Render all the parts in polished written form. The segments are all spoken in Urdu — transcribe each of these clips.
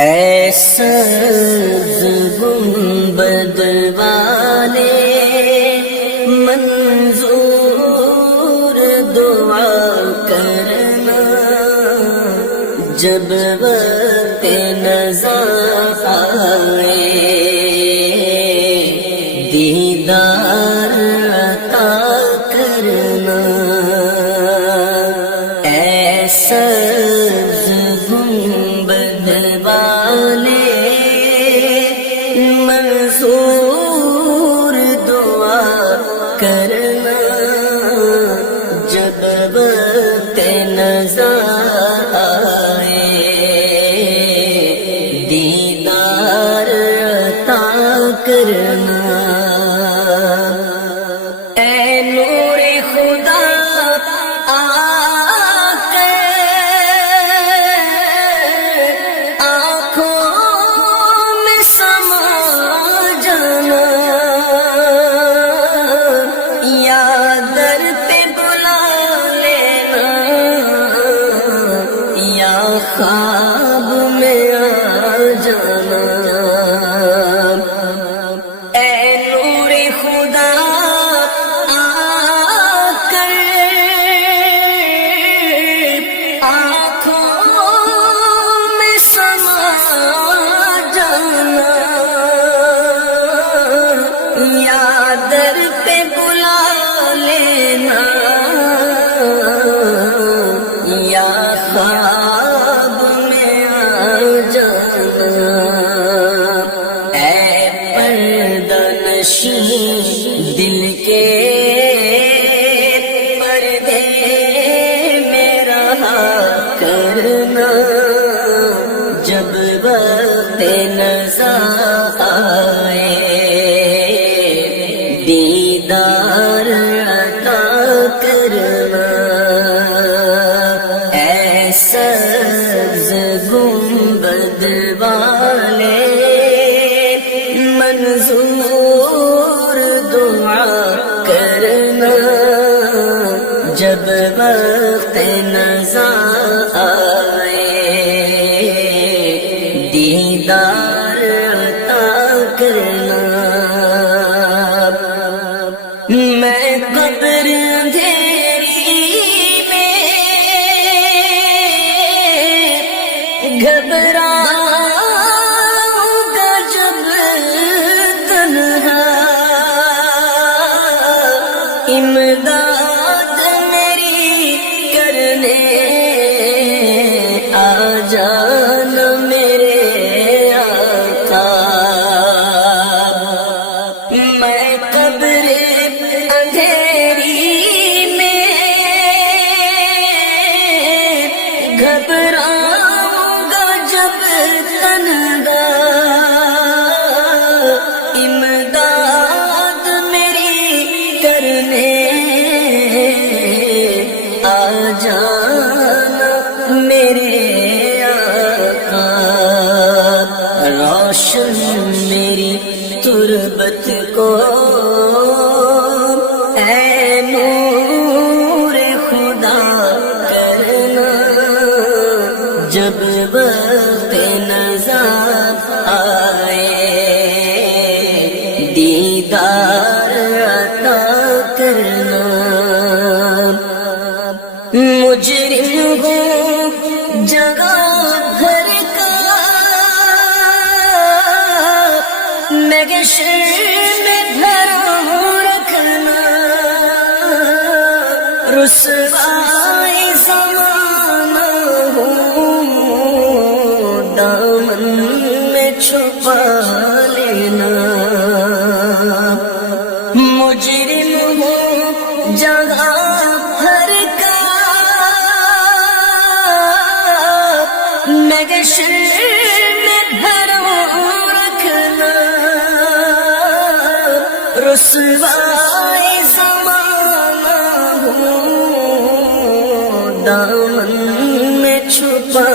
ایسا گنبد والے منظور دعا کرنا، جب وقت نظر آئے دیدار عطا کرنا۔ ایسا گنبد والے منظور دعا کرنا، جب وقت نظر آئے دیدار عطا کرنا۔ اے نور خدا آ کر آنکھوں میں سما جانا، یا در پہ بلا لینا، یا خواب میں آ جانا۔ اے نور خدا آ کر آنکھوں میں سما جانا، یا در پہ بلا لینا، یا خواب میں آ جانا۔ اے پردہ نشین دل کے پردے میں رہا کرنا، جب وقت نظر آئے دیدار عطا کرنا۔ ایسا گنبد والے منظور دعا کرنا، جب وقت نظر آئے دیدار عطا کرنا۔ میں قبر اندھیری میں گھبراؤں گا جب تنہا، امداد میری کرنے آ جانا میرے آقا۔ میں قبر اندھیری میں گھبراؤں گا جب تنہا، امداد میری کرنے آ جانا میرے آقا۔ روشن میری تربت کو اے نور خدا کرنا، جب وقت نظر آئے دیدار عطا کرنا۔ مجرم ہوں جگہ بھر کا، میں گشر میں بھروں رکھنا، رسوائی زمانہ ہوں دامن میں چھپا لینا۔ مجرم ہوں جگہ بھر کا، میں گشر میں بھروں رکھنا، رسوائی زمانہ ہوں دامن میں چھپا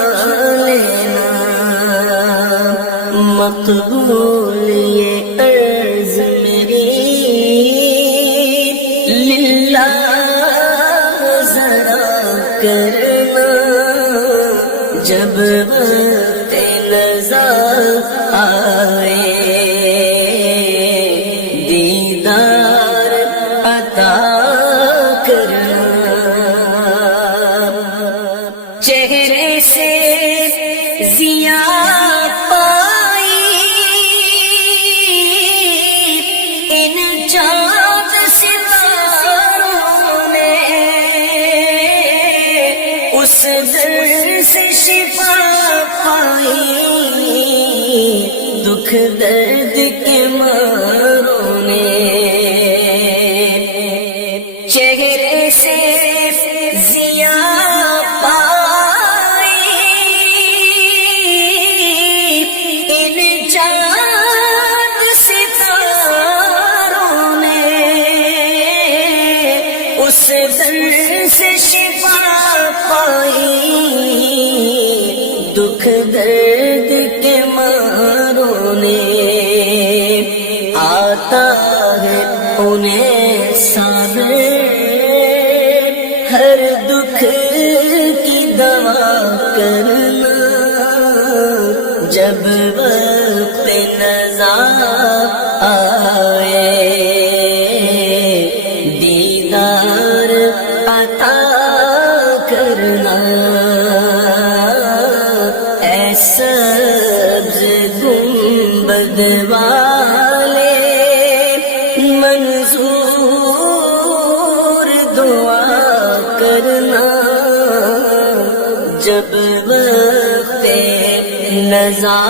لینا۔ مقبول یہ عرض میری للہ ذرا کرنا، جب وقت نظر رضا آئے، دیدار عطا کرنا، چہرے سے ضیا پائی ان چاند ستاروں نے، اس درد سے شفا پائی دکھ درد کے ماروں نے، چہرے سے ضیا پائی ان چاند ستاروں نے، اس درد سے شفا پائی دکھ درد کے ماروں نے، آتا ہے انہیں صبر ہر دکھ کی دوا کرنا، جب وقت نزا آئے دیدار عطا کرنا، اے سبز گنبد والے منظور دعا کرنا، جب وقت نزا